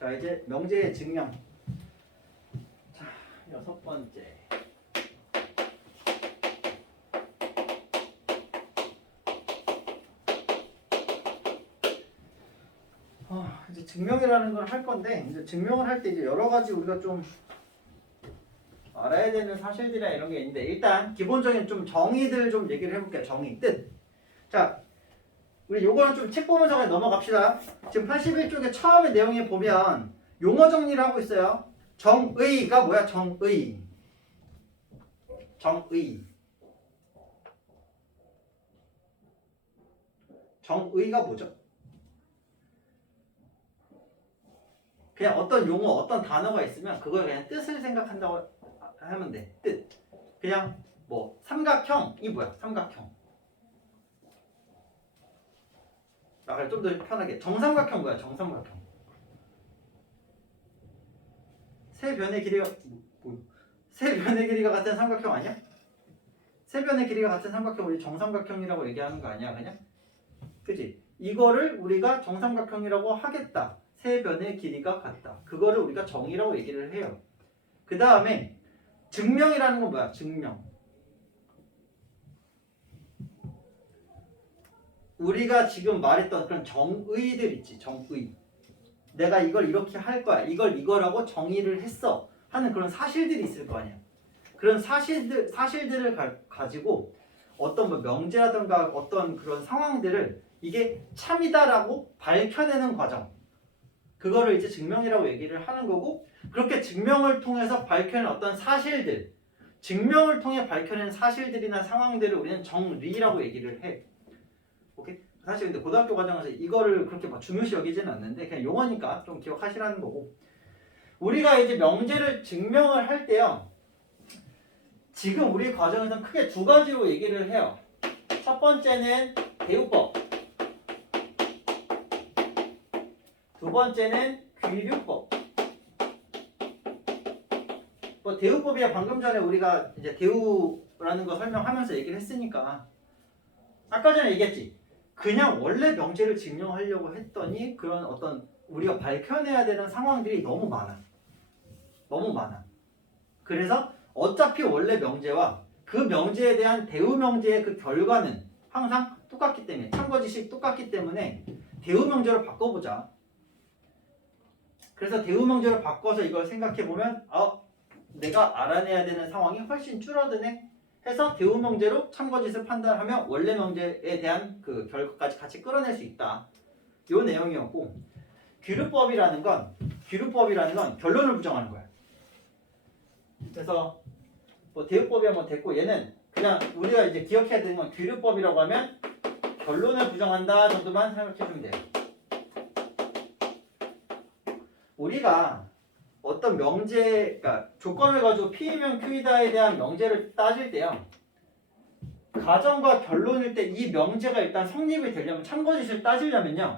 자, 이제 명제의 증명. 자, 6번째. 이제 증명이라는 걸 할 건데, 이제 증명을 할 때 이제 여러 가지 우리가 좀 알아야 되는 사실들이나 이런 게 있는데, 일단 기본적인 좀 정의들 좀 얘기를 해볼게요. 정의, 뜻. 자, 우리 요거는 좀 책 보면서 그냥 넘어갑시다. 지금 81쪽에 처음에 내용에 보면 용어 정리를 하고 있어요. 정의가 뭐야? 정의. 정의. 정의가 뭐죠? 그냥 어떤 용어, 어떤 단어가 있으면 그걸 그냥 뜻을 생각한다고 하면 돼. 뜻. 그냥 뭐 삼각형이 뭐야? 삼각형. 아, 좀 더 편하게. 정삼각형 뭐야? 정삼각형. 세 변의 길이가 세 변의 길이가 같은 삼각형 아니야? 세 변의 길이가 같은 삼각형 우리 정삼각형이라고 얘기하는 거 아니야, 그냥? 그지? 이거를 우리가 정삼각형이라고 하겠다. 세 변의 길이가 같다. 그거를 우리가 정의라고 얘기를 해요. 그 다음에 증명이라는 건 뭐야? 증명. 우리가 지금 말했던 그런 정의들 있지. 정의. 내가 이걸 이렇게 할 거야. 이걸 이거라고 정의를 했어. 하는 그런 사실들이 있을 거 아니야. 그런 사실들을 가지고 어떤 뭐 명제라든가 어떤 그런 상황들을 이게 참이다라고 밝혀내는 과정. 그거를 이제 증명이라고 얘기를 하는 거고, 그렇게 증명을 통해서 밝혀낸 어떤 사실들, 증명을 통해 밝혀낸 사실들이나 상황들을 우리는 정리라고 얘기를 해. 오케이? 사실 근데 고등학교 과정에서 이거를 그렇게 막 중요시 여기지는 않는데 그냥 용어니까 좀 기억하시라는 거고, 우리가 이제 명제를 증명을 할 때요, 지금 우리 과정에서는 크게 두 가지로 얘기를 해요. 첫 번째는 대우법, 두 번째는 귀류법. 뭐 대우법이야 방금 전에 우리가 이제 대우라는 거 설명하면서 얘기를 했으니까 아까 전에 얘기했지. 그냥 원래 명제를 증명하려고 했더니 그런 어떤 우리가 밝혀내야 되는 상황들이 너무 많아. 너무 많아. 그래서 어차피 원래 명제와 그 명제에 대한 대우 명제의 그 결과는 항상 똑같기 때문에, 참고지식 똑같기 때문에 대우 명제로 바꿔보자. 그래서 대우 명제로 바꿔서 이걸 생각해보면 내가 알아내야 되는 상황이 훨씬 줄어드네 해서 대우 명제로 참고짓을 판단하면 원래 명제에 대한 그 결과까지 같이 끌어낼 수 있다. 요 내용이었고, 귀류법이라는 건 결론을 부정하는 거야. 그래서 뭐 대우법이야 뭐 됐고, 얘는 그냥 우리가 이제 기억해야 되는 건 귀류법이라고 하면 결론을 부정한다 정도만 생각해주면 돼요. 우리가 어떤 명제, 그러니까 조건을 가지고 P이면 Q이다에 대한 명제를 따질 때요, 가정과 결론일 때 이 명제가 일단 성립이 되려면, 참거짓을 따지려면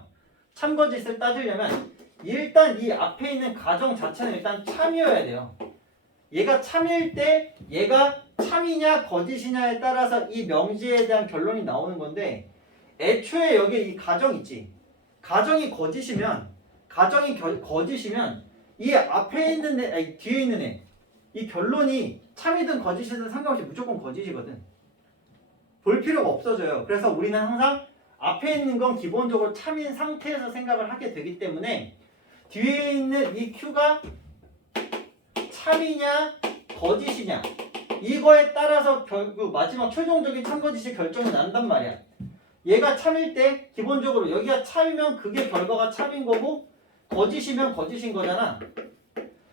일단 이 앞에 있는 가정 자체는 일단 참이어야 돼요. 얘가 참일 때 얘가 참이냐 거짓이냐에 따라서 이 명제에 대한 결론이 나오는 건데, 애초에 여기 이 가정 있지. 가정이 거짓이면 이 앞에 있는 애, 아니 뒤에 있는 애, 이 결론이 참이든 거짓이든 상관없이 무조건 거짓이거든. 볼 필요가 없어져요. 그래서 우리는 항상 앞에 있는 건 기본적으로 참인 상태에서 생각을 하게 되기 때문에 뒤에 있는 이 Q가 참이냐 거짓이냐 이거에 따라서 결국 마지막 최종적인 참거짓이 결정이 난단 말이야. 얘가 참일 때 기본적으로 여기가 참이면 그게 결과가 참인 거고, 거짓이면 거짓인 거잖아.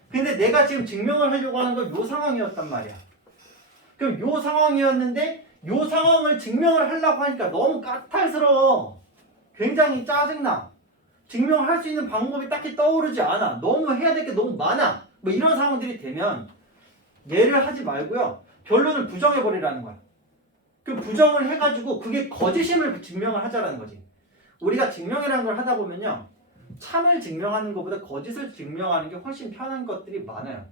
근데 내가 지금 증명을 하려고 하는 건 요 상황이었단 말이야. 그럼 요 상황이었는데 요 상황을 증명을 하려고 하니까 너무 까탈스러워. 굉장히 짜증나. 증명할 수 있는 방법이 딱히 떠오르지 않아. 너무 해야 될 게 너무 많아. 뭐 이런 상황들이 되면 얘를 하지 말고요, 결론을 부정해버리라는 거야. 그 부정을 해가지고 그게 거짓임을 증명을 하자라는 거지. 우리가 증명이라는 걸 하다 보면요, 참을 증명하는 것보다 거짓을 증명하는 게 훨씬 편한 것들이 많아요.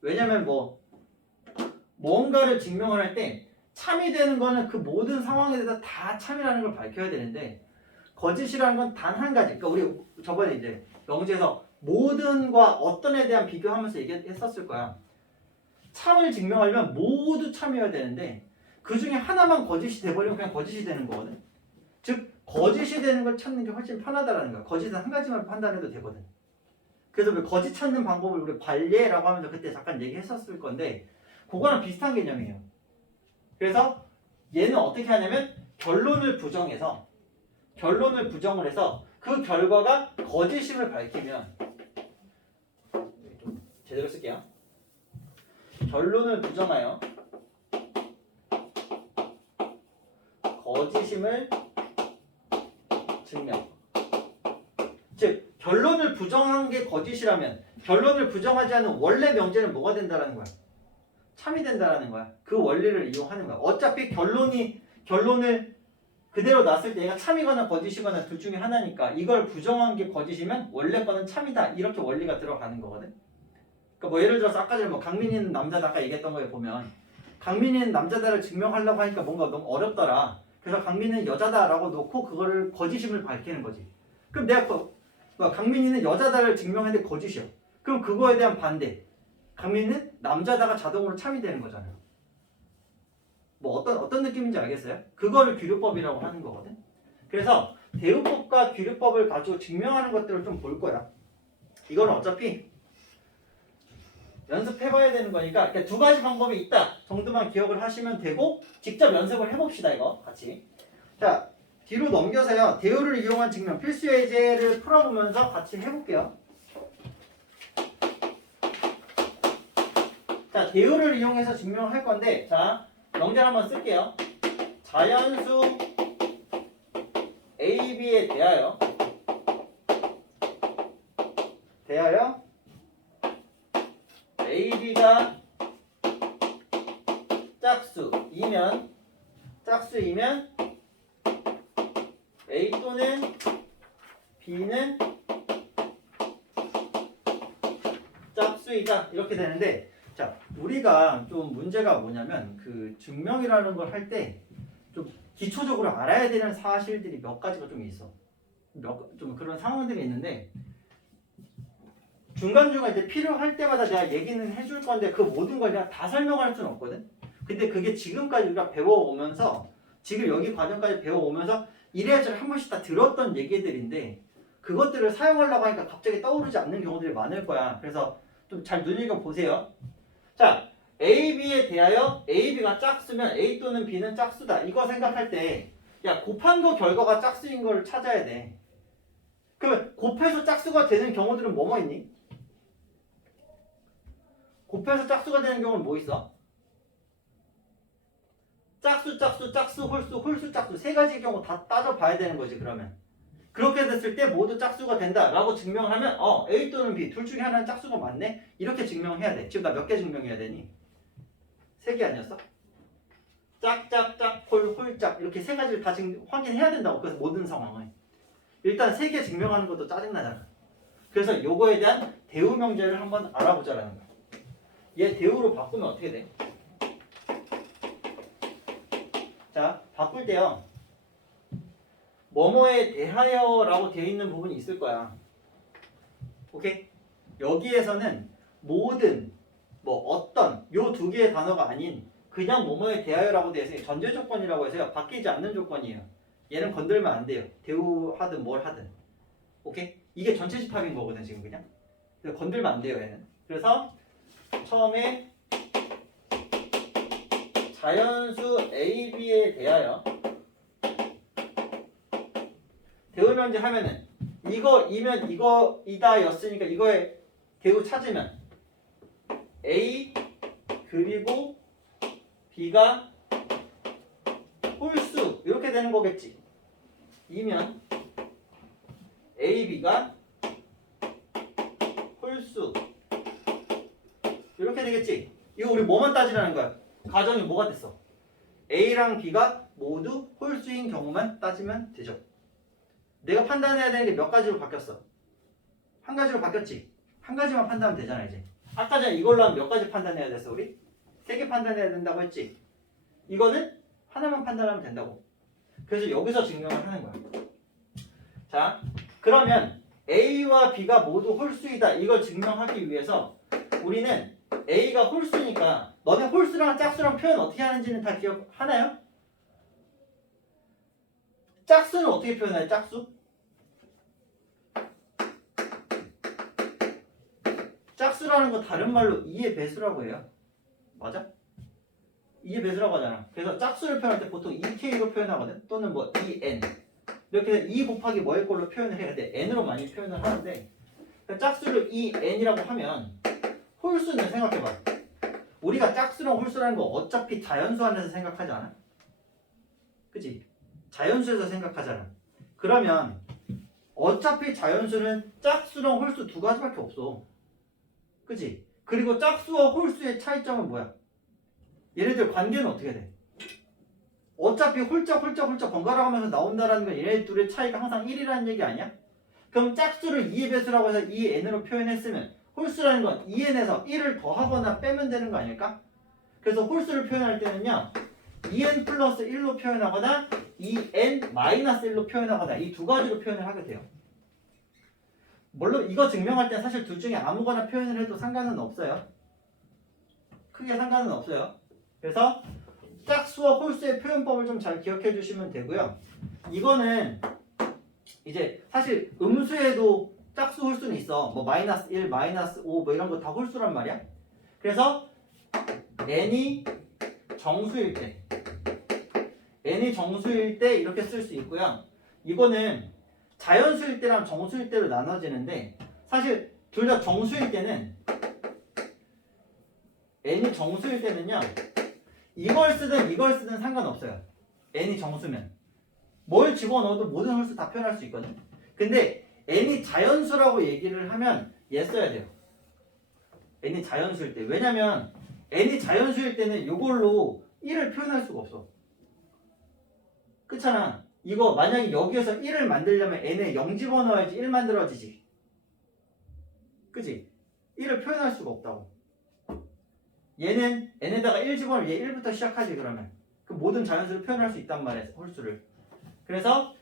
왜냐면 뭔가를 증명을 할 때 참이 되는 거는 그 모든 상황에 대해서 다 참이라는 걸 밝혀야 되는데, 거짓이라는 건 단 한 가지. 그러니까 우리 저번에 이제 명제에서 모든과 어떤에 대한 비교하면서 얘기했었을 거야. 참을 증명하려면 모두 참이어야 되는데 그 중에 하나만 거짓이 돼버리면 그냥 거짓이 되는 거거든. 즉 거짓이 되는 걸 찾는 게 훨씬 편하다라는 거야. 거짓은 한 가지만 판단해도 되거든. 그래서 왜 거짓 찾는 방법을 우리 관례라고 하면서 그때 잠깐 얘기했었을 건데 그거랑 비슷한 개념이에요. 그래서 얘는 어떻게 하냐면 결론을 부정을 해서 그 결과가 거짓임을 밝히면 좀 제대로 쓸게요. 결론을 부정하여 거짓임을 증명. 즉 결론을 부정한 게 거짓이라면 결론을 부정하지 않은 원래 명제는 뭐가 된다라는 거야? 참이 된다라는 거야. 그 원리를 이용하는 거야. 어차피 결론을 그대로 놨을 때 얘가 참이거나 거짓이거나 둘 중에 하나니까 이걸 부정한 게 거짓이면 원래 거는 참이다. 이렇게 원리가 들어가는 거거든. 그러니까 뭐 예를 들어서 아까 전에 뭐 강민이는 남자다 아까 얘기했던 거에 보면 강민이는 남자다를 증명하려고 하니까 뭔가 너무 어렵더라. 그래서 강민이는 여자다라고 놓고 그거를 거짓임을 밝히는 거지. 그럼 내가 강민이는 여자다를 증명했는데 거짓이야. 그럼 그거에 대한 반대. 강민이는 남자다가 자동으로 참이 되는 거잖아요. 뭐 어떤 느낌인지 알겠어요? 그거를 규류법이라고 하는 거거든. 그래서 대우법과 규류법을 가지고 증명하는 것들을 좀 볼 거야. 이건 어차피 연습해봐야 되는 거니까 두 가지 방법이 있다 정도만 기억을 하시면 되고 직접 연습을 해봅시다. 이거 같이. 자, 뒤로 넘겨서요. 대우를 이용한 증명 필수 예제를 풀어보면서 같이 해볼게요. 자, 대우를 이용해서 증명할 건데 자, 명제를 한번 쓸게요. 자연수 AB에 대하여 AB가 짝수이면 A 또는 B는 짝수이다 이렇게 되는데 자 우리가 좀 문제가 뭐냐면 그 증명이라는 걸 할 때 좀 기초적으로 알아야 되는 사실들이 몇 가지가 좀 있어. 좀 그런 상황들이 있는데 중간중간 이제 필요할 때마다 내가 얘기는 해줄 건데 그 모든 걸 내가 다 설명할 수는 없거든. 근데 그게 지금까지 우리가 배워오면서 지금 여기 과정까지 배워오면서 이래저래 한 번씩 다 들었던 얘기들인데 그것들을 사용하려고 하니까 갑자기 떠오르지 않는 경우들이 많을 거야. 그래서 좀 잘 눈여겨보세요. 자, A, B에 대하여 A, B가 짝수면 A 또는 B는 짝수다. 이거 생각할 때 야 곱한 거 결과가 짝수인 걸 찾아야 돼. 그러면 곱해서 짝수가 되는 경우들은 뭐뭐 있니? 곱해서 짝수가 되는 경우는 뭐 있어? 짝수, 홀수, 짝수 세 가지 경우 다 따져봐야 되는 거지. 그러면 그렇게 됐을 때 모두 짝수가 된다라고 증명하면 A 또는 B 둘 중에 하나는 짝수가 맞네? 이렇게 증명해야 돼. 지금 나 몇 개 증명해야 되니? 3개 아니었어? 짝짝짝 홀짝 이렇게 세 가지를 다 확인해야 된다고. 그래서 모든 상황을 일단 3개 증명하는 것도 짜증나잖아. 그래서 요거에 대한 대우 명제를 한번 알아보자라는 거야. 얘 대우로 바꾸면 어떻게 돼? 자, 바꿀 때요. 뭐뭐에 대하여라고 되어 있는 부분이 있을 거야. 오케이? 여기에서는 모든, 뭐 어떤 요 두 개의 단어가 아닌 그냥 뭐뭐에 대하여라고 되어 있으니 전제 조건이라고 해서요. 바뀌지 않는 조건이에요. 얘는 건들면 안 돼요. 대우하든 뭘 하든. 오케이? 이게 전체 집합인 거거든 지금 그냥. 그래서 건들면 안 돼요 얘는. 그래서 처음에 자연수 AB에 대하여 대우 명제 하면은 이거이면 이거이다 였으니까 이거에 대우 찾으면 A 그리고 B가 홀수 이렇게 되는 거겠지. 이면 A, B가 홀수 이렇게 되겠지. 이거 우리 뭐만 따지라는 거야? 가정이 뭐가 됐어? A랑 B가 모두 홀수인 경우만 따지면 되죠. 내가 판단해야 되는 게 몇 가지로 바뀌었어? 한 가지로 바뀌었지? 한 가지만 판단하면 되잖아 이제. 아까 전에 이걸로 하면 몇 가지 판단해야 됐어 우리? 3개 판단해야 된다고 했지? 이거는 하나만 판단하면 된다고. 그래서 여기서 증명을 하는 거야. 자, 그러면 A와 B가 모두 홀수이다. 이걸 증명하기 위해서 우리는 A가 홀수니까 너네 홀수랑 짝수랑 표현 어떻게 하는지는 다 기억하나요? 짝수는 어떻게 표현해요? 짝수? 짝수라는 거 다른 말로 2의 배수라고 해요. 맞아? 2의 배수라고 하잖아. 그래서 짝수를 표현할 때 보통 2K로 표현하거든. 또는 뭐 2N. 이렇게 2 곱하기 뭐의 꼴로 표현을 해야 돼. N으로 많이 표현을 하는데 짝수를 2N이라고 하면 홀수는 생각해봐. 우리가 짝수랑 홀수라는 거 어차피 자연수 안에서 생각하지 않아? 그치? 자연수에서 생각하잖아. 그러면 어차피 자연수는 짝수랑 홀수 두 가지밖에 없어. 그치? 그리고 짝수와 홀수의 차이점은 뭐야? 얘네들 관계는 어떻게 돼? 어차피 홀짝 번갈아 가면서 나온다라는 건 얘네 둘의 차이가 항상 1이라는 얘기 아니야? 그럼 짝수를 2의 배수라고 해서 2n으로 표현했으면 홀수라는 건 2n에서 1을 더하거나 빼면 되는 거 아닐까? 그래서 홀수를 표현할 때는요 2n 플러스 1로 표현하거나 2n 마이너스 1로 표현하거나 이 두 가지로 표현을 하게 돼요. 물론 이거 증명할 때 사실 둘 중에 아무거나 표현을 해도 상관은 없어요. 크게 상관은 없어요. 그래서 짝수와 홀수의 표현법을 좀 잘 기억해 주시면 되고요. 이거는 이제 사실 음수에도 짝수 홀수는 있어. 뭐 마이너스 1, 마이너스 5 뭐 이런 거 다 홀수란 말이야. 그래서 n이 정수일 때 이렇게 쓸 수 있고요. 이거는 자연수일 때랑 정수일 때로 나눠지는데 사실 둘 다 정수일 때는 n이 정수일 때는요. 이걸 쓰든 상관없어요. n이 정수면 뭘 집어넣어도 모든 홀수 다 표현할 수 있거든. 근데 n이 자연수라고 얘기를 하면 얘 써야 돼요. n이 자연수일 때. 왜냐면 n이 자연수일 때는 이걸로 1을 표현할 수가 없어. 그렇잖아. 이거 만약에 여기에서 1을 만들려면 n에 0 집어넣어야지 1 만들어지지. 그치? 1을 표현할 수가 없다고. 얘는 n에다가 1 집어넣으면 얘 1부터 시작하지 그러면. 그 모든 자연수를 표현할 수 있단 말이야. 홀수를. 그래서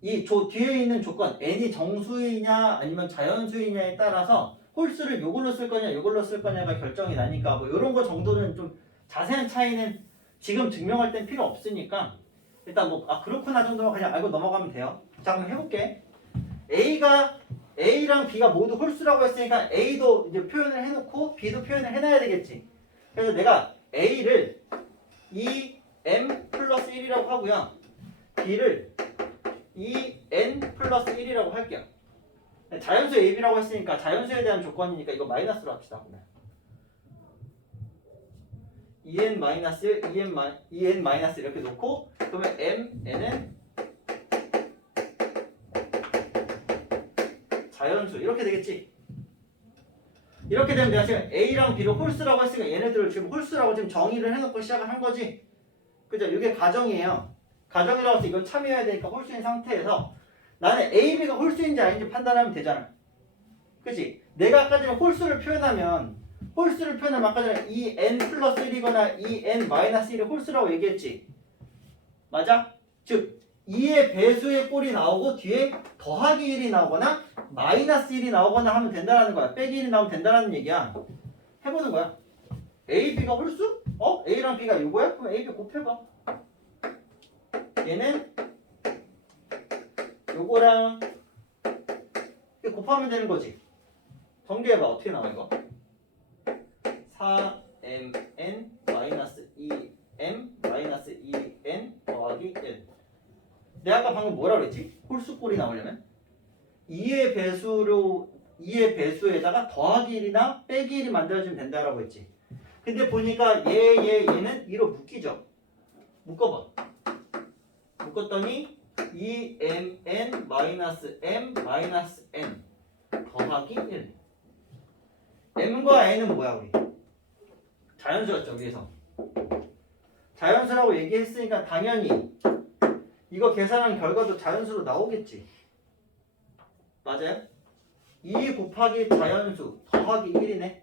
이 뒤에 있는 조건 n이 정수이냐 아니면 자연수이냐에 따라서 홀수를 요걸로 쓸 거냐 요걸로 쓸 거냐가 결정이 나니까 뭐 이런 거 정도는 좀 자세한 차이는 지금 증명할 땐 필요 없으니까 일단 뭐 그렇구나 정도만 그냥 알고 넘어가면 돼요. 자 그럼 해볼게. A랑 B가 모두 홀수라고 했으니까 A도 이제 표현을 해놓고 B도 표현을 해놔야 되겠지. 그래서 내가 A를 2m 플러스 1이라고 하고요. B를 2n 플러스 1이라고 할게요. 자연수 AB라고 했으니까 자연수에 대한 조건이니까 이거 마이너스로 합시다. 2n 마이너스 2n 마이너스 이렇게 놓고 그러면 mn은 자연수 이렇게 되겠지. 이렇게 되면 내가 지금 A랑 B를 홀수라고 했으니까 얘네들을 지금 홀수라고 지금 정의를 해놓고 시작을 한 거지. 그죠? 이게 가정이에요. 가정이라고 해서 이건 참여해야 되니까 홀수인 상태에서 나는 A, B가 홀수인지 아닌지 판단하면 되잖아. 그치? 내가 아까 전에 홀수를 표현하면 아까 전에 2n 플러스 1이거나 2n 마이너스 1이 홀수라고 얘기했지. 맞아? 즉 2의 배수의 꼴이 나오고 뒤에 더하기 1이 나오거나 마이너스 1이 나오거나 하면 된다는 거야. 빼기 1이 나오면 된다는 얘기야. 해보는 거야. A, B가 홀수? A랑 B가 이거야? 그럼 A, B 곱해봐. 얘는 요거랑 이렇게 곱하면 되는 거지. 정리해봐. 어떻게 나와 이거? 4mn 마이너스 2m 마이너스 2n 더하기 1. 내가 아까 방금 뭐라 그랬지? 홀수꼴이 나오려면 2의 배수에다가 더하기 1이나 빼기 1이 만들어지면 된다라고 했지. 근데 보니까 얘는 2로 묶이죠. 묶어봐. 묶었더니 2mn 마이너스 m 마이너스 n 더하기 1. m과 n은 뭐야 우리? 자연수였죠 위에서. 자연수라고 얘기했으니까 당연히 이거 계산한 결과도 자연수로 나오겠지. 맞아요? 2 곱하기 자연수 더하기 1이네.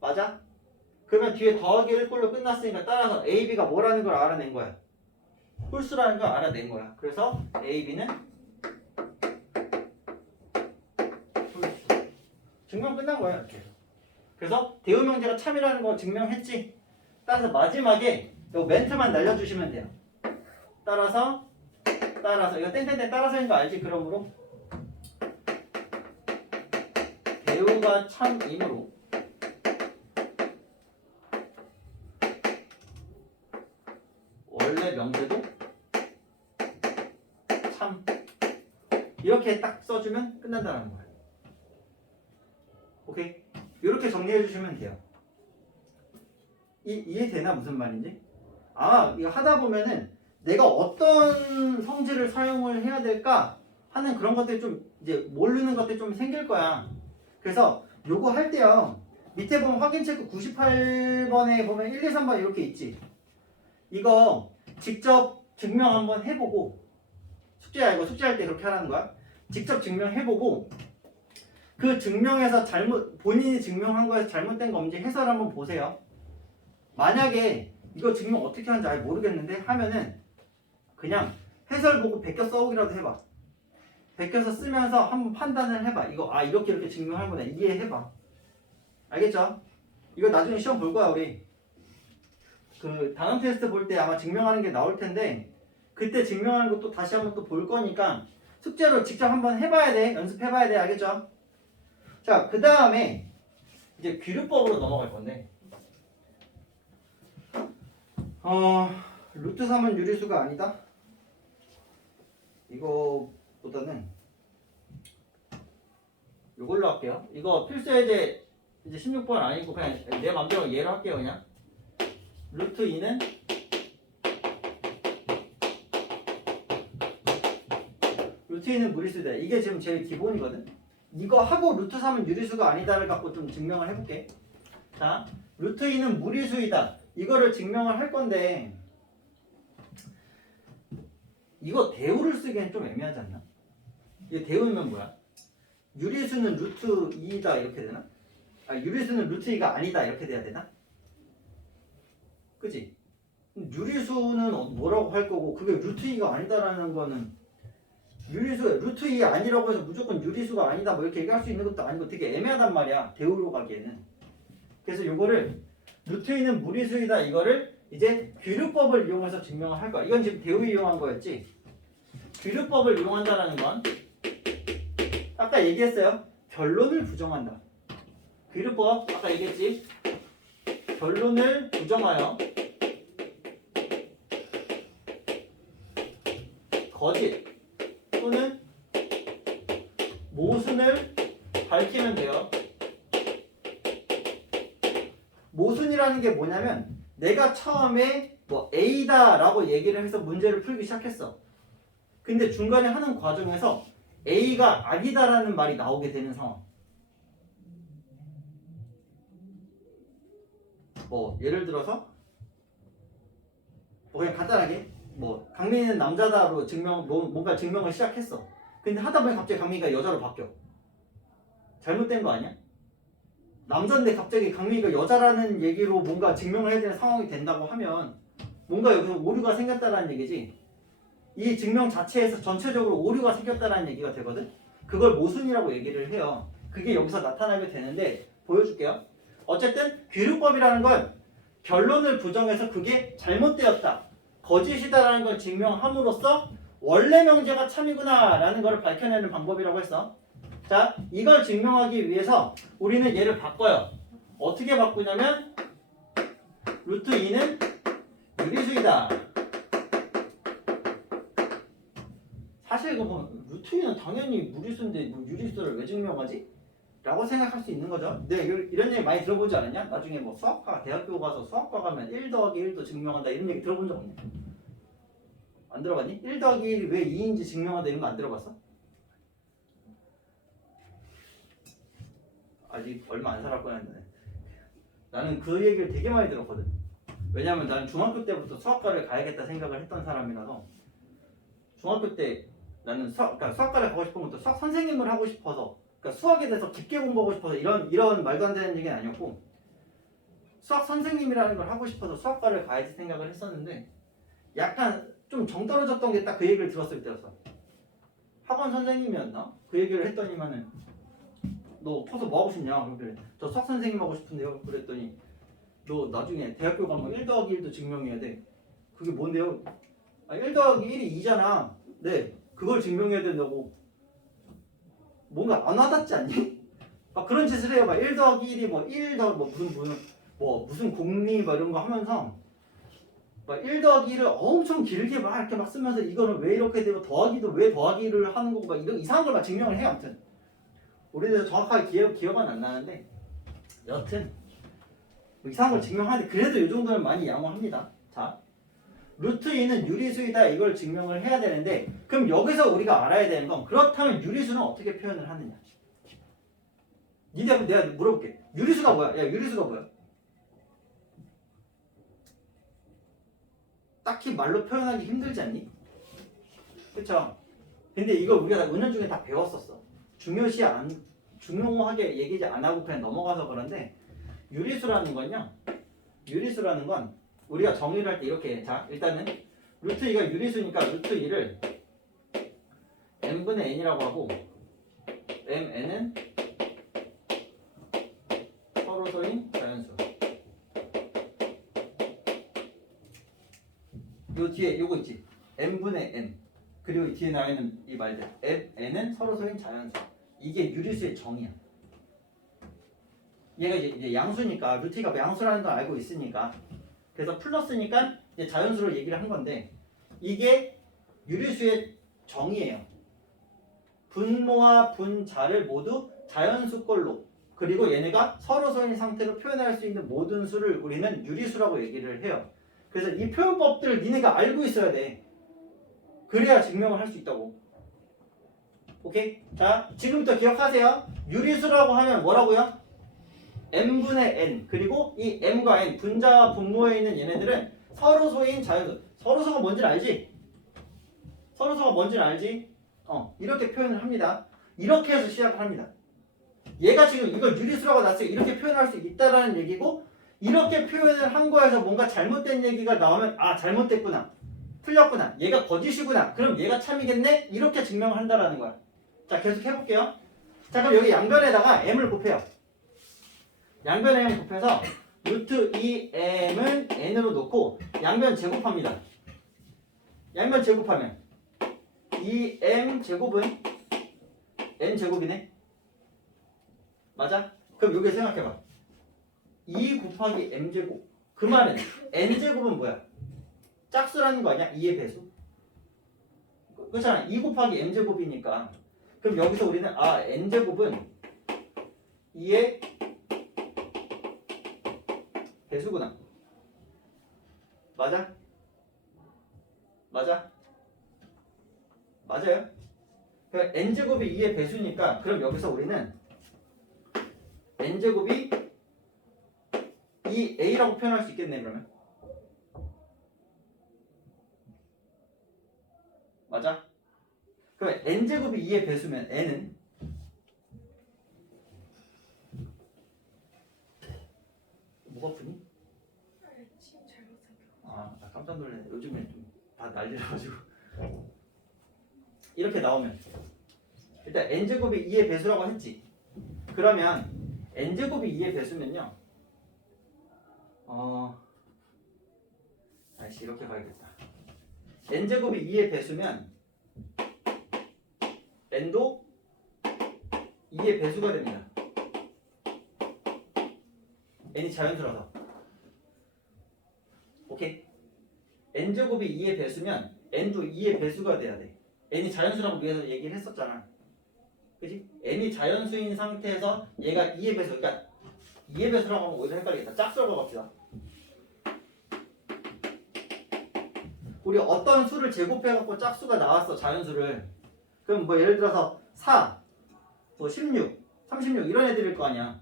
맞아? 그러면 뒤에 더하기 1꼴로 끝났으니까 따라서 A, B가 뭐라는 걸 알아낸 거야. 홀수라는 걸 알아낸 거야. 그래서 A, B는 증명 끝난 거야 이렇게. 그래서 대우 명제가 참이라는 거 증명했지. 따라서 마지막에 요 멘트만 날려주시면 돼요. 따라서 이거 땡땡땡 따라서인 거 알지? 그러므로 대우가 참이므로 원래 명제도 참. 이렇게 딱 써주면 끝난다는 거예요. 오케이? 이렇게 정리해 주시면 돼요. 이해되나 무슨 말인지? 아마 이거 하다 보면은 내가 어떤 성질을 사용을 해야 될까 하는 그런 것들이 좀 이제 모르는 것들이 좀 생길 거야. 그래서 요거 할 때요. 밑에 보면 확인 체크 98번에 보면 1, 2, 3번 이렇게 있지. 이거 직접 증명 한번 해보고 숙제야 이거 숙제할 때 그렇게 하라는 거야. 직접 증명해보고 그 증명에서 본인이 증명한 거에서 잘못된 거 없는지 해설 한번 보세요. 만약에 이거 증명 어떻게 하는지 아예 모르겠는데 하면은 그냥 해설 보고 베껴 써오기라도 해봐. 베껴서 쓰면서 한번 판단을 해봐. 이거 이렇게 증명하구나 이해해봐. 알겠죠? 이거 나중에 시험 볼 거야 우리. 그 단원 테스트 볼 때 아마 증명하는 게 나올 텐데 그때 증명하는 것도 다시 한번 또 볼 거니까 숙제로 직접 한번 해봐야 돼. 연습해봐야 돼. 알겠죠? 자, 그 다음에 이제 귀류법으로 넘어갈 건데 루트 3은 유리수가 아니다? 이거보다는 이걸로 할게요. 이거 필수예제 이제 16번 아니고 그냥 내 맘대로 얘로 할게요. 그냥 루트 2는 무리수다. 이게 지금 제일 기본이거든. 이거 하고 루트 3은 유리수가 아니다를 갖고 좀 증명을 해볼게. 자, 루트 2는 무리수이다. 이거를 증명을 할 건데 이거 대우를 쓰기엔 좀 애매하지 않나? 이게 대우면 뭐야? 유리수는 루트 2다 이렇게 되나? 유리수는 루트 2가 아니다 이렇게 돼야 되나? 그치? 유리수는 뭐라고 할 거고 그게 루트 2가 아니다라는 거는 루트 2 아니라고 해서 무조건 유리수가 아니다 뭐 이렇게 얘기할 수 있는 것도 아니고 되게 애매하단 말이야. 대우로 가기에는. 그래서 요거를 루트 2는 무리수이다 이거를 이제 귀류법을 이용해서 증명을 할 거야. 이건 지금 대우 이용한 거였지. 귀류법을 이용한다라는 건 아까 얘기했어요. 결론을 부정한다. 귀류법 아까 얘기했지. 결론을 부정하여 거짓 또는 모순을 밝히면 돼요. 모순이라는 게 뭐냐면 내가 처음에 뭐 A다 라고 얘기를 해서 문제를 풀기 시작했어. 근데 중간에 하는 과정에서 A가 아니다라는 말이 나오게 되는 상황. 뭐 예를 들어서 뭐 그냥 간단하게 뭐 강민이는 남자다로 뭔가 증명을 시작했어. 근데 하다 보니 갑자기 강민이가 여자로 바뀌어. 잘못된 거 아니야? 남자인데 갑자기 강민이가 여자라는 얘기로 뭔가 증명을 해야 되는 상황이 된다고 하면 뭔가 여기서 오류가 생겼다라는 얘기지. 이 증명 자체에서 전체적으로 오류가 생겼다라는 얘기가 되거든. 그걸 모순이라고 얘기를 해요. 그게 여기서 나타나게 되는데 보여줄게요. 어쨌든 귀류법이라는 건 결론을 부정해서 그게 잘못되었다, 거짓이다라는 걸 증명함으로써 원래 명제가 참이구나 라는 걸 밝혀내는 방법이라고 했어. 자, 이걸 증명하기 위해서 우리는 얘를 바꿔요. 어떻게 바꾸냐면 루트 2는 유리수이다. 사실 이거 뭐 루트 2는 당연히 무리수인데 뭐 유리수를 왜 증명하지? 라고 생각할 수 있는 거죠. 네, 이런 얘기 많이 들어보지 않았냐? 나중에 뭐 수학과 대학교 가서 수학과 가면 1 더하기 1도 증명한다 이런 얘기 들어본 적 없냐? 안 들어봤니? 1 더하기 1이 왜 2인지 증명한다 이런 거 안 들어봤어? 아직 얼마 안 살았구나 했는데 나는 그 얘기를 되게 많이 들었거든. 왜냐면 나는 중학교 때부터 수학과를 가야겠다 생각을 했던 사람이라서 중학교 때 나는 그러니까 수학과를 가고 싶은 것도 수학 선생님을 하고 싶어서, 그러니까 수학에 대해서 깊게 공부하고 싶어서 이런 말도 안 되는 얘기는 아니었고 수학 선생님이라는 걸 하고 싶어서 수학과를 가야지 생각을 했었는데 약간 좀 정 떨어졌던 게 딱 그 얘기를 들었을 때였어. 학원 선생님이었나? 그 얘기를 했더니만은 너 커서 뭐 하고 싶냐? 그래. 저 수학 선생님 하고 싶은데요. 그랬더니 너 나중에 대학교 가면 1 더하기 1도 증명해야 돼. 그게 뭔데요? 1 더하기 1이 2잖아. 네. 그걸 증명해야 된다고. 뭔가 안 와닿지 않니? 막 그런 짓을 해요. 막 1 더하기 1이 뭐 1 더하기 무슨 공리 막 이런 거 하면서 막 1 더하기 1을 엄청 길게 막 이렇게 막 쓰면서 이거는 왜 이렇게 되고 더하기도 왜 더하기를 하는 거고 막 이런 이상한 걸 막 증명을 해요. 아무튼 우리는 정확하게 기억은 안 나는데 여튼 뭐 이상한 걸 증명하는데 그래도 이 정도는 많이 양호합니다. 자, 루트 2는 유리수이다 이걸 증명을 해야 되는데 그럼 여기서 우리가 알아야 되는 건 그렇다면 유리수는 어떻게 표현을 하느냐? 니네 내가 물어볼게. 유리수가 뭐야? 야, 유리수가 뭐야? 딱히 말로 표현하기 힘들지 않니? 그쵸? 근데 이거 우리가 은연중에 다 배웠었어. 중요하게 얘기지 안 하고 그냥 넘어가서 그런데 유리수라는 건 우리가 정의를 할 때 이렇게 자 일단은 루트 2가 유리수니까 루트 2를 n분의 n이라고 하고 mn은 서로소인 자연수. 요 뒤에 요거 있지. n분의 n. 그리고 이 뒤에 나와 있는 이 말들. n은 서로소인 자연수. 이게 유리수의 정의야. 얘가 이제 양수니까 루트가 양수라는 걸 알고 있으니까 그래서 플러스니까 이제 자연수로 얘기를 한 건데 이게 유리수의 정의예요. 분모와 분자를 모두 자연수꼴로 그리고 얘네가 서로소인 상태로 표현할 수 있는 모든 수를 우리는 유리수라고 얘기를 해요. 그래서 이 표현법들을 니네가 알고 있어야 돼. 그래야 증명을 할 수 있다고. 오케이? 자, 지금부터 기억하세요. 유리수라고 하면 뭐라고요? m분의 n 그리고 이 m과 n 분자와 분모에 있는 얘네들은 서로소인 자연수. 서로소가 뭔지는 알지? 서로소가 뭔지는 알지? 이렇게 표현을 합니다. 이렇게 해서 시작을 합니다. 얘가 지금 이걸 유리수라고 놨어요. 이렇게 표현할 수 있다라는 얘기고 이렇게 표현을 한 거에서 뭔가 잘못된 얘기가 나오면 아 잘못됐구나. 틀렸구나. 얘가 거짓이구나. 그럼 얘가 참이겠네? 이렇게 증명을 한다라는 거야. 자 계속 해볼게요. 자 그럼 여기 양변에다가 m을 곱해요. 양변에 m 곱해서 루트 2m은 n으로 놓고 양변 제곱합니다. 양변 제곱하면 2m 제곱은 n 제곱이네. 맞아? 그럼 여기 생각해봐. 2 곱하기 m 제곱. 그 말은 n 제곱은 뭐야? 짝수라는 거 아니야? 2의 배수. 그렇잖아. 2 곱하기 m 제곱이니까. 그럼 여기서 우리는 n 제곱은 2의 배수구나. 맞아? 맞아? 맞아요? 그럼 n제곱이 2의 배수니까 그럼 여기서 우리는 n제곱이 2a라고 표현할 수 있겠네 그러면. 맞아? 그럼 n제곱이 2의 배수면 n은 목 아프니? 침 잘못생겨. 나 깜짝 놀랐네. 요즘에 좀 다 난리라가지고 이렇게 나오면 일단 n제곱이 2의 배수라고 했지. 그러면 n제곱이 2의 배수면요 아이씨 이렇게 가야겠다. n제곱이 2의 배수면 n도 2의 배수가 됩니다. n이 자연수라서. 오케이? n제곱이 2의 배수면 n도 2의 배수가 돼야 돼. n이 자연수라고 위에서 얘기를 했었잖아. 그치? n이 자연수인 상태에서 얘가 2의 배수, 그러니까 2의 배수라고 하면 오히려 헷갈리겠다. 짝수라고 갑시다. 우리 어떤 수를 제곱해갖고 짝수가 나왔어, 자연수를. 그럼 뭐 예를 들어서 4, 뭐 16, 36 이런 애들일 거 아니야.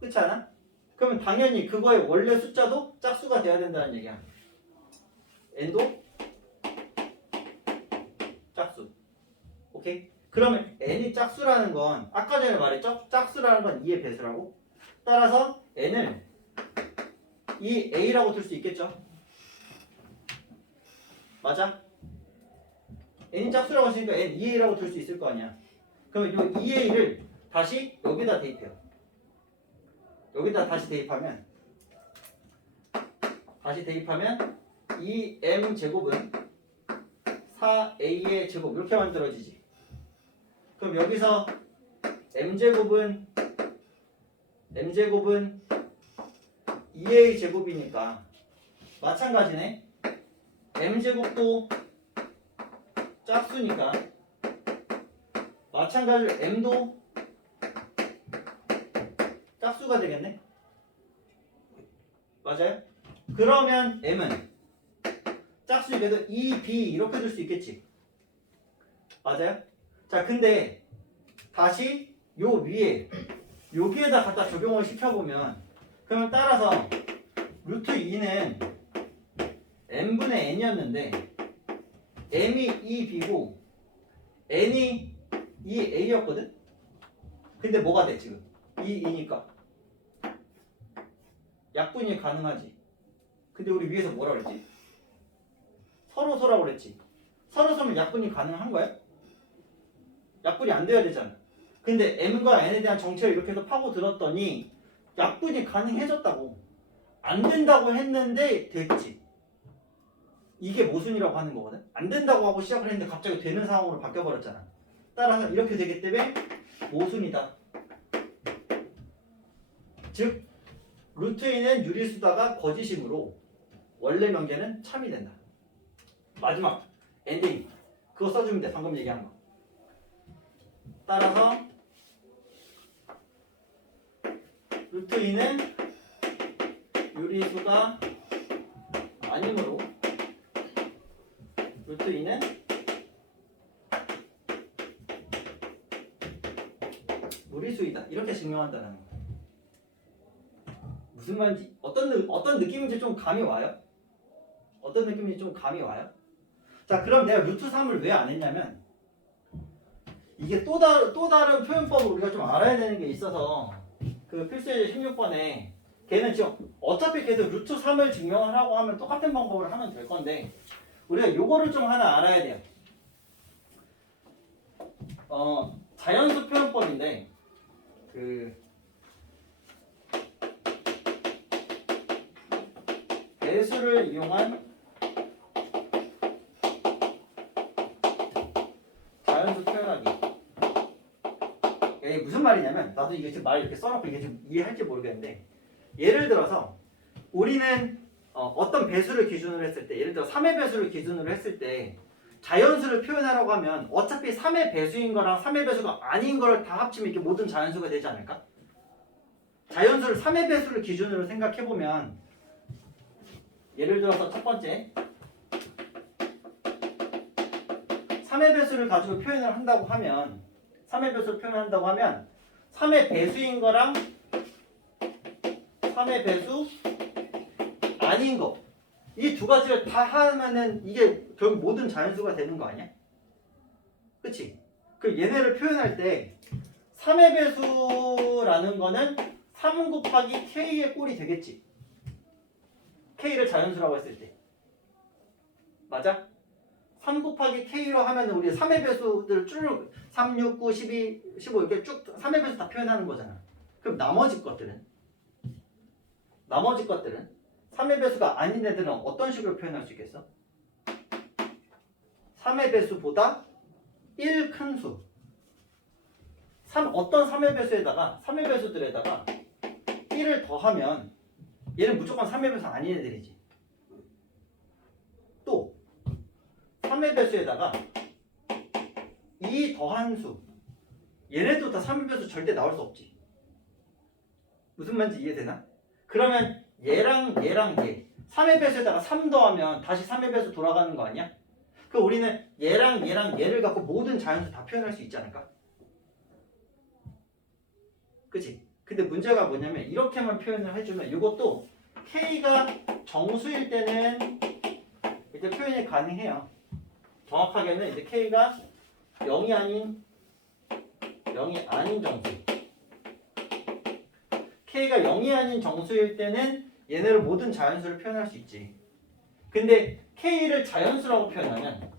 그렇지 않아? 그러면 당연히 그거의 원래 숫자도 짝수가 돼야 된다는 얘기야. n도 짝수. 오케이? 그러면 n이 짝수라는 건 아까 전에 말했죠? 짝수라는 건 2의 배수라고. 따라서 n을 이 a라고 둘 수 있겠죠? 맞아? n이 짝수라고 했으니까 n 2a라고 둘 수 있을 거 아니야. 그러면 이 2a를 다시 여기다 대입해요. 여기다 다시 대입하면 2m 제곱은 4a의 제곱 이렇게 만들어지지. 그럼 여기서 m제곱은 2a 제곱이니까 마찬가지네. m제곱도 짝수니까 마찬가지로 m도 짝수가 되겠네. 맞아요? 그러면 m은 짝수 그래도 2b 이렇게 줄 수 있겠지. 맞아요? 자, 근데 다시 요 위에 여기에다 갖다 적용을 시켜보면 그러면 따라서 루트 2는 n분의 n이었는데 m이 2b고 n이 2a였거든? 근데 뭐가 돼 지금? 2니까 약분이 가능하지. 근데 우리 위에서 뭐라 그랬지? 서로서라고 그랬지. 서로서면 약분이 가능한 거야? 약분이 안 돼야 되잖아. 근데 m과 n에 대한 정체를 이렇게 해서 파고들었더니 약분이 가능해졌다고. 안 된다고 했는데 됐지. 이게 모순이라고 하는 거거든. 안 된다고 하고 시작을 했는데 갑자기 되는 상황으로 바뀌어버렸잖아. 따라서 이렇게 되기 때문에 모순이다. 즉 루트 2는 유리수다가 거짓이므로 원래 명제는 참이 된다. 마지막 엔딩 그거 써주면 돼. 방금 얘기한 거. 따라서 루트 2는 유리수가 아니므로 루트 2는 무리수이다. 이렇게 증명한다는 거야. 무슨 말인지 어떤 느낌인지 좀 감이 와요? 어떤 느낌인지 좀 감이 와요? 자, 그럼 내가 루트 3을 왜 안 했냐면 이게 또 다른 표현법을 우리가 좀 알아야 되는 게 있어서 그 필수예제 16번에 걔는 지금 어차피 계속 루트 3을 증명하라고 하면 똑같은 방법을 하면 될 건데 우리가 요거를 좀 하나 알아야 돼요. 자연수 표현법인데 그 배수를 이용한 자연수 표현하기. 이게 무슨 말이냐면 나도 이게 지금 말 이렇게 써놓고 이게 좀 이해할지 모르겠는데 예를 들어서 우리는 어떤 배수를 기준으로 했을 때 예를 들어 3의 배수를 기준으로 했을 때 자연수를 표현하라고 하면 어차피 3의 배수인 거랑 3의 배수가 아닌 걸 다 합치면 이게 모든 자연수가 되지 않을까? 자연수를 3의 배수를 기준으로 생각해보면 예를 들어서 첫 번째 3의 배수를 가지고 표현을 한다고 하면 3의 배수를 표현한다고 하면 3의 배수인 거랑 3의 배수 아닌 거 이 두 가지를 다 하면은 이게 결국 모든 자연수가 되는 거 아니야? 그치? 그 얘네를 표현할 때 3의 배수라는 거는 3 곱하기 k의 꼴이 되겠지. k를 자연수라고 했을 때 맞아? 3 곱하기 k로 하면 우리 3의 배수들 쭉 3, 6, 9, 12, 15 이렇게 쭉 3의 배수 다 표현하는 거잖아. 그럼 나머지 것들은 3의 배수가 아닌 애들은 어떤 식으로 표현할 수 있겠어? 3의 배수보다 1 큰 수. 어떤 3의 배수에다가 3의 배수들에다가 1을 더하면 얘는 무조건 3의 배수 아닌 애들이지. 또 3의 배수에다가 2 더한 수. 얘네도 다 3의 배수 절대 나올 수 없지. 무슨 말인지 이해되나? 그러면 얘랑 얘 3의 배수에다가 3 더하면 다시 3의 배수 돌아가는 거 아니야? 그럼 우리는 얘랑 얘를 갖고 모든 자연수 다 표현할 수 있지 않을까? 그치? 근데 문제가 뭐냐면 이렇게만 표현을 해주면 이것도 k가 정수일 때는 이렇게 표현이 가능해요. 정확하게는 이제 k가 0이 아닌 정수. k가 0이 아닌 정수일 때는 얘네를 모든 자연수를 표현할 수 있지. 근데 k를 자연수라고 표현하면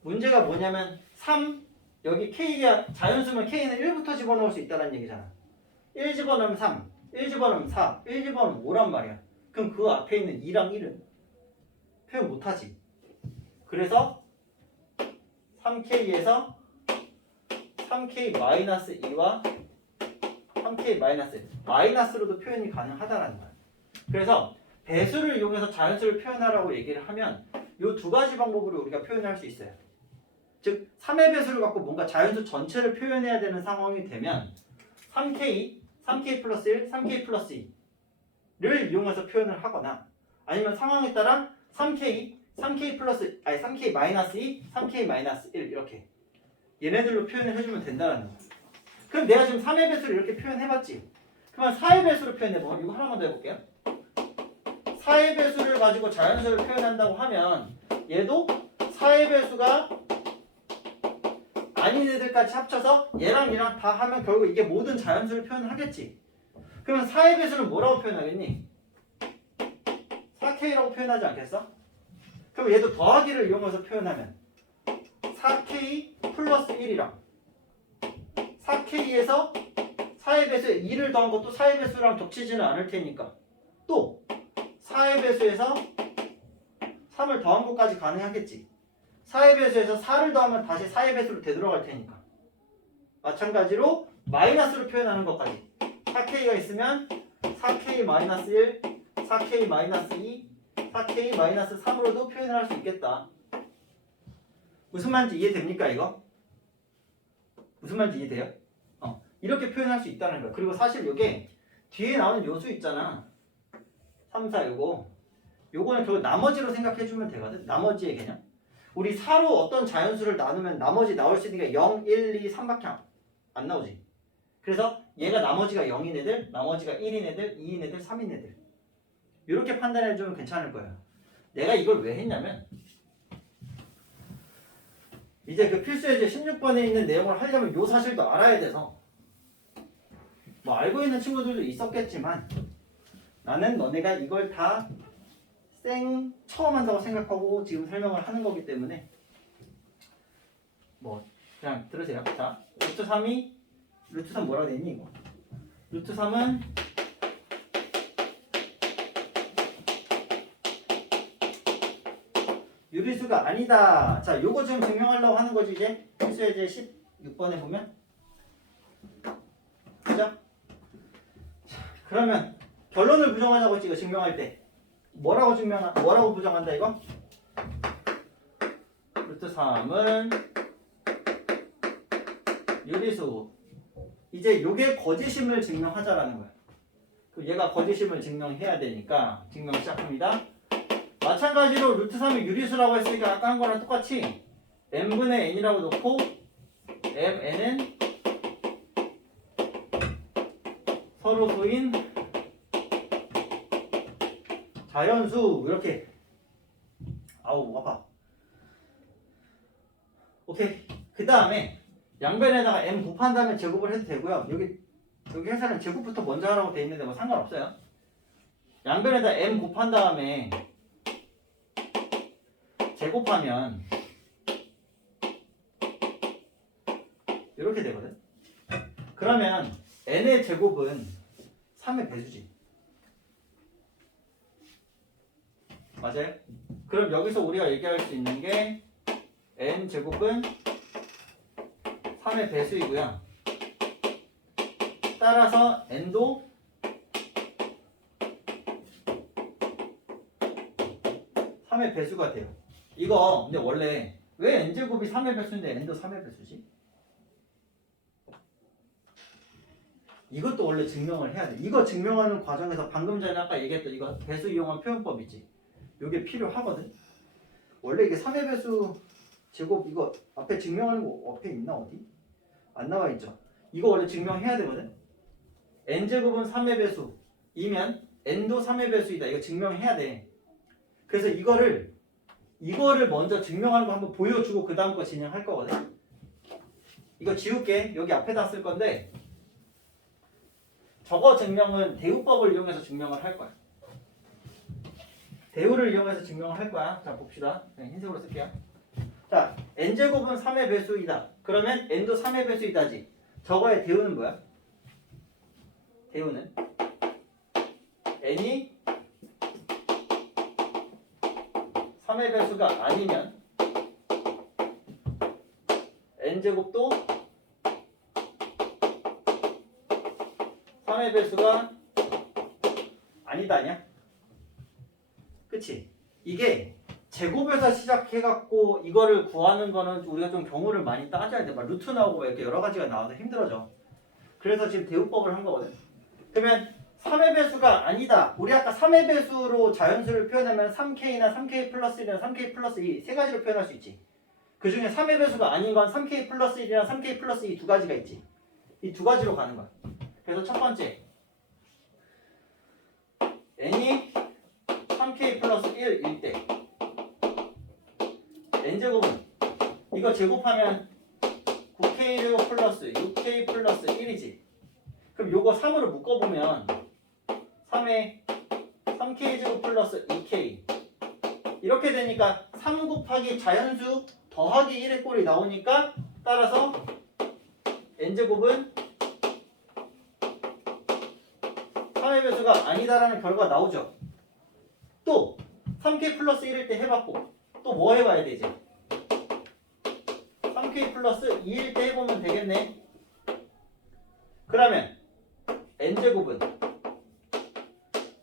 문제가 뭐냐면 3 여기 K가 자연수면 K는 1부터 집어넣을 수 있다는 얘기잖아. 1 집어넣으면 3, 1 집어넣으면 4, 1 집어넣으면 5란 말이야. 그럼 그 앞에 있는 2랑 1은 표현 못하지. 그래서 3K에서 3K-2와 3K- 마이너스로도 표현이 가능하다는 거야. 그래서 배수를 이용해서 자연수를 표현하라고 얘기를 하면 이 두 가지 방법으로 우리가 표현할 수 있어요. 즉 3의 배수를 갖고 뭔가 자연수 전체를 표현해야 되는 상황이 되면 3K 플러스 1, 3K 플러스 2를 이용해서 표현을 하거나 아니면 상황에 따라 3K 플러스 3K 마이너스 2, 3K 마이너스 1 이렇게 얘네들로 표현을 해주면 된다는 거야. 그럼 내가 지금 3의 배수를 이렇게 표현해봤지. 그러면 4의 배수를 표현해봐. 이거 하나만 더 해볼게요. 4의 배수를 가지고 자연수를 표현한다고 하면 얘도 4의 배수가 아닌 애들까지 합쳐서 얘랑 얘랑 다 하면 결국 이게 모든 자연수를 표현하겠지. 그러면 4의 배수는 뭐라고 표현하겠니? 4K라고 표현하지 않겠어? 그럼 얘도 더하기를 이용해서 표현하면 4K 플러스 1이랑 4K에서 4의 배수에 2를 더한 것도 4의 배수랑 겹치지는 않을 테니까 또 4의 배수에서 3을 더한 것까지 가능하겠지. 4의 배수에서 4를 더하면 다시 4의 배수로 되돌아갈 테니까 마찬가지로 마이너스로 표현하는 것까지 4K가 있으면 4K-1, 4K-2, 4K-3으로도 표현을 할 수 있겠다. 무슨 말인지 이해됩니까 이거? 무슨 말인지 이해돼요? 이렇게 표현할 수 있다는 거야. 그리고 사실 이게 뒤에 나오는 요수 있잖아. 3, 4 요거는 결국 나머지로 생각해주면 되거든. 나머지의 개념. 우리 4로 어떤 자연수를 나누면 나머지 나올 수 있는 게 0, 1, 2, 3밖에 안 나오지. 그래서 얘가 나머지가 0인 애들, 나머지가 1인 애들, 2인 애들, 3인 애들 이렇게 판단해주면 괜찮을 거예요. 내가 이걸 왜 했냐면 이제 그 필수예제 16번에 있는 내용을 하려면 요 사실도 알아야 돼서 뭐 알고 있는 친구들도 있었겠지만 나는 너네가 이걸 다 처음 한다고 생각하고 지금 설명을 하는 거기 때문에 뭐 그냥 들으세요. 자, 루트 3이 루트 3 뭐라고 되니 이거? 루트 3은 유리수가 아니다. 자, 요거 지금 증명하려고 하는 거지 이제 필수예제 16번에 보면 그죠? 자, 그러면 결론을 부정하자고 했지 이거 증명할 때 뭐라고 부정한다 이거? 루트 3은 유리수. 이제 요게 거짓임을 증명하자라는 거야. 그럼 얘가 거짓임을 증명해야 되니까 증명 시작합니다. 마찬가지로 루트 3이 유리수라고 했으니까 아까 한 거랑 똑같이 n분의 n이라고 놓고 mn은 서로소인 자연수 이렇게 아우 아파. 오케이. 그 다음에 양변에다가 m 곱한 다음에 제곱을 해도 되고요. 여기 회사는 제곱부터 먼저 하라고 돼 있는데 뭐 상관없어요. 양변에다 m 곱한 다음에 제곱하면 이렇게 되거든. 그러면 n의 제곱은 3의 배수지. 맞아요? 그럼 여기서 우리가 얘기할 수 있는 게 n 제곱은 3의 배수이고요. 따라서 n도 3의 배수가 돼요. 이거 근데 원래 왜 n제곱이 3의 배수인데 n도 3의 배수지? 이것도 원래 증명을 해야 돼. 이거 증명하는 과정에서 방금 전에 아까 얘기했던 이거 배수 이용한 표현법이지. 이게 필요하거든. 원래 이게 3의 배수 제곱 이거 앞에 증명하는 거 앞에 있나 어디? 안 나와 있죠. 이거 원래 증명해야 되거든. n제곱은 3의 배수이면 n도 3의 배수이다. 이거 증명해야 돼. 그래서 이거를 먼저 증명하는 거 한번 보여주고 그 다음 거 진행할 거거든. 이거 지울게. 여기 앞에다 쓸 건데 저거 증명은 대우법을 이용해서 증명을 할 거야. 대우를 이용해서 증명을 할 거야. 자 봅시다. 그냥 흰색으로 쓸게요. 자, n제곱은 3의 배수이다. 그러면 n도 3의 배수이다지. 저거의 대우는 뭐야? 대우는 n이 3의 배수가 아니면 n제곱도 3의 배수가 아니다 아니야? 그치? 이게 제곱에서 시작해갖고 이거를 구하는 거는 우리가 좀 경우를 많이 따져야 돼. 막 루트 나오고 이렇게 여러 가지가 나와서 힘들어져. 그래서 지금 대우법을 한 거거든. 그러면 3의 배수가 아니다. 우리 아까 3의 배수로 자연수를 표현하면 3K나 3K 플러스 1이나 3K 플러스 2 세 가지로 표현할 수 있지. 그 중에 3의 배수가 아닌 건 3K 플러스 1이나 3K 플러스 2 두 가지가 있지. 이 두 가지로 가는 거야. 그래서 첫 번째 n이 3K 플러스 1일 때 n제곱은 이거 제곱하면 9K 제곱 플러스 6K 플러스 1이지. 그럼 요거 3으로 묶어보면 3K 제곱 플러스 2K 이렇게 되니까 3 곱하기 자연수 더하기 1의 꼴이 나오니까 따라서 n제곱은 3의 배수가 아니다라는 결과가 나오죠. 또 3K 플러스 1일 때 해봤고 또 뭐 해봐야 되지? 3K 플러스 2일 때 해보면 되겠네. 그러면 n제곱은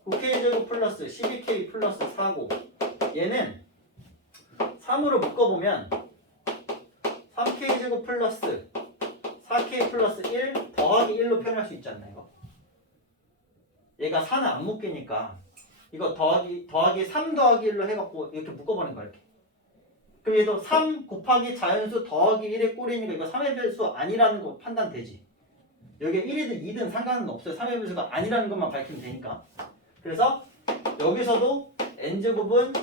9K제곱 플러스 12K 플러스 4고 얘는 3으로 묶어보면 3K제곱 플러스 4K 플러스 1 더하기 1로 표현할 수 있지 않나 이거? 얘가 4는 안 묶이니까 이거 더하기 3 더하기 1로 해갖고 이렇게 묶어버리는 거야 이렇게. 그럼 얘도 3 곱하기 자연수 더하기 1의 꼴이니까 이거 3의 배수 아니라는 거 판단되지. 여기에 1이든 2든 상관은 없어요. 3의 배수가 아니라는 것만 밝히면 되니까. 그래서 여기서도 n제곱은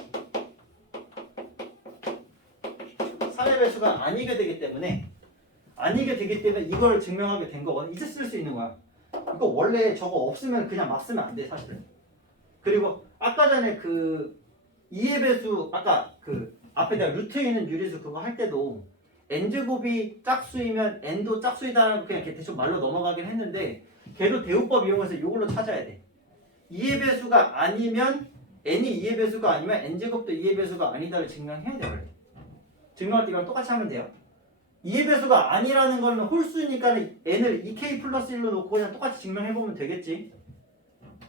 3의 배수가 아니게 되기 때문에 이걸 증명하게 된 거거든. 이제 쓸 수 있는 거야. 이거 원래 저거 없으면 그냥 막 쓰면 안 돼 사실은. 그리고 아까 전에 그 2의 배수 아까 그 앞에다 루트에 있는 유리수 그거 할 때도 n제곱이 짝수이면 n도 짝수이다라는 거 그냥 이렇게 대충 말로 넘어가긴 했는데 걔도 대우법 이용해서 이걸로 찾아야 돼. 2의 배수가 아니면 n이 2의 배수가 아니면 n제곱도 2의 배수가 아니다를 증명해야 돼 원래. 증명할 때 이랑 똑같이 하면 돼요. 2의 배수가 아니라는 거는 홀수니까 n을 2k 플러스 1로 놓고 그냥 똑같이 증명해보면 되겠지.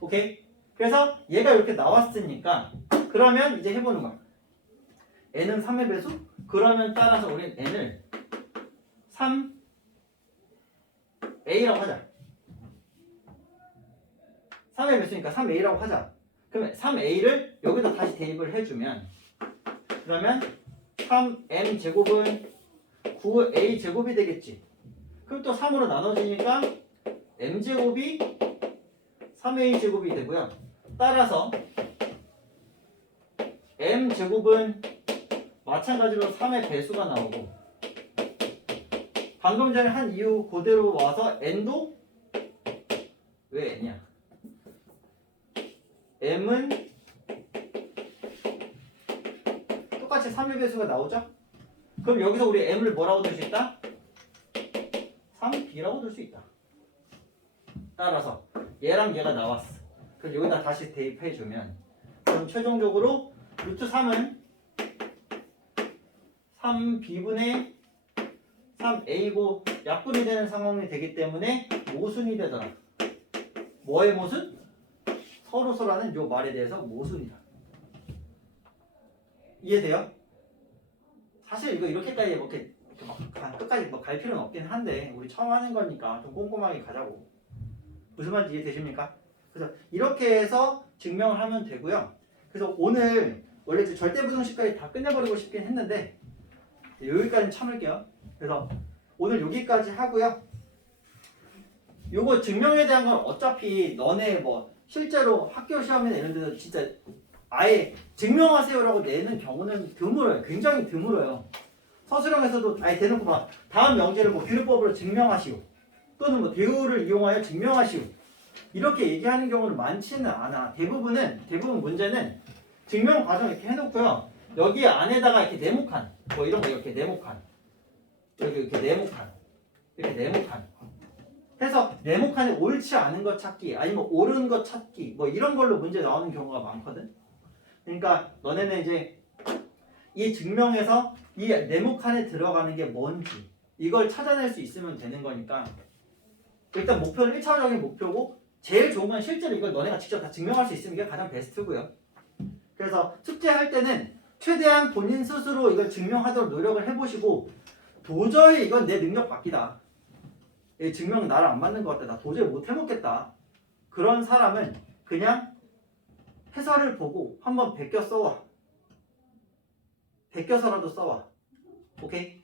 오케이? 그래서 얘가 이렇게 나왔으니까 그러면 이제 해보는 거야. n은 3의 배수? 그러면 따라서 우리는 n을 3a라고 하자. 3의 배수니까 3a라고 하자. 그러면 3a를 여기다 다시 대입을 해주면 그러면 3m 제곱은 9a 제곱이 되겠지. 그럼 또 3으로 나눠지니까 m 제곱이 3a 제곱이 되고요. 따라서 m 제곱은 마찬가지로 3의 배수가 나오고 방금 전에 한 이유 그대로 와서 n도 왜 n이야? m은 똑같이 3의 배수가 나오죠? 그럼 여기서 우리 m을 뭐라고 둘 수 있다? 3b라고 둘 수 있다. 따라서 얘랑 얘가 나왔어. 그럼 여기다 다시 대입해주면 그럼 최종적으로 루트 3은 3b분의 3a고 약분이 되는 상황이 되기 때문에 모순이 되잖아. 뭐의 모순? 서로서라는 요 말에 대해서 모순이다. 이해돼요? 사실 이거 이렇게까지 이렇게 막 끝까지 뭐 갈 필요는 없긴 한데 우리 처음 하는 거니까 좀 꼼꼼하게 가자고. 무슨 말인지 이해되십니까? 그래서 이렇게 해서 증명을 하면 되고요. 그래서 오늘 원래 절대부등식까지 다 끝내버리고 싶긴 했는데 여기까지 참을게요. 그래서 오늘 여기까지 하고요. 요거 증명에 대한 건 어차피 너네 뭐 실제로 학교 시험이나 이런 데서 진짜 아예 증명하세요라고 내는 경우는 드물어요. 굉장히 드물어요. 서술형에서도 아예 대놓고 막 다음 명제를 뭐 규율법으로 증명하시오 또는 뭐 대우를 이용하여 증명하시오 이렇게 얘기하는 경우는 많지는 않아. 대부분 문제는 증명 과정 이렇게 해놓고요. 여기 안에다가 이렇게 네모칸 뭐 이런 거 이렇게 네모칸, 여기 이렇게 네모칸, 이렇게 네모칸 해서 네모칸이 옳지 않은 것 찾기 아니면 옳은 것 찾기 뭐 이런 걸로 문제 나오는 경우가 많거든. 그러니까 너네는 이제 이 증명에서 이 네모칸에 들어가는 게 뭔지 이걸 찾아낼 수 있으면 되는 거니까 일단 목표는 1차적인 목표고 제일 좋은 건 실제로 이걸 너네가 직접 다 증명할 수 있으면 이게 가장 베스트고요. 그래서 숙제할 때는 최대한 본인 스스로 이걸 증명하도록 노력을 해보시고 도저히 이건 내 능력 밖이다. 이 증명 나를 안 맞는 것 같다. 나 도저히 못 해먹겠다. 그런 사람은 그냥 해설을 보고 한번 베껴 써와. 베껴서라도 써와. 오케이?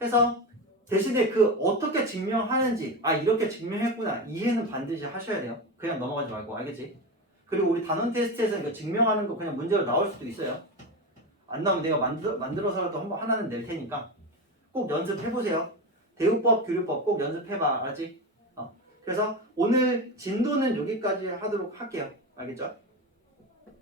해서 대신에 그 어떻게 증명하는지 이렇게 증명했구나 이해는 반드시 하셔야 돼요. 그냥 넘어가지 말고 알겠지? 그리고 우리 단원 테스트에서 이거 증명하는 거 그냥 문제로 나올 수도 있어요. 안 나오면 내가 만들어서라도 한번 하나는 낼 테니까 꼭 연습해보세요. 대우법, 교류법 꼭 연습해봐. 알지? 그래서 오늘 진도는 여기까지 하도록 할게요. 알겠죠?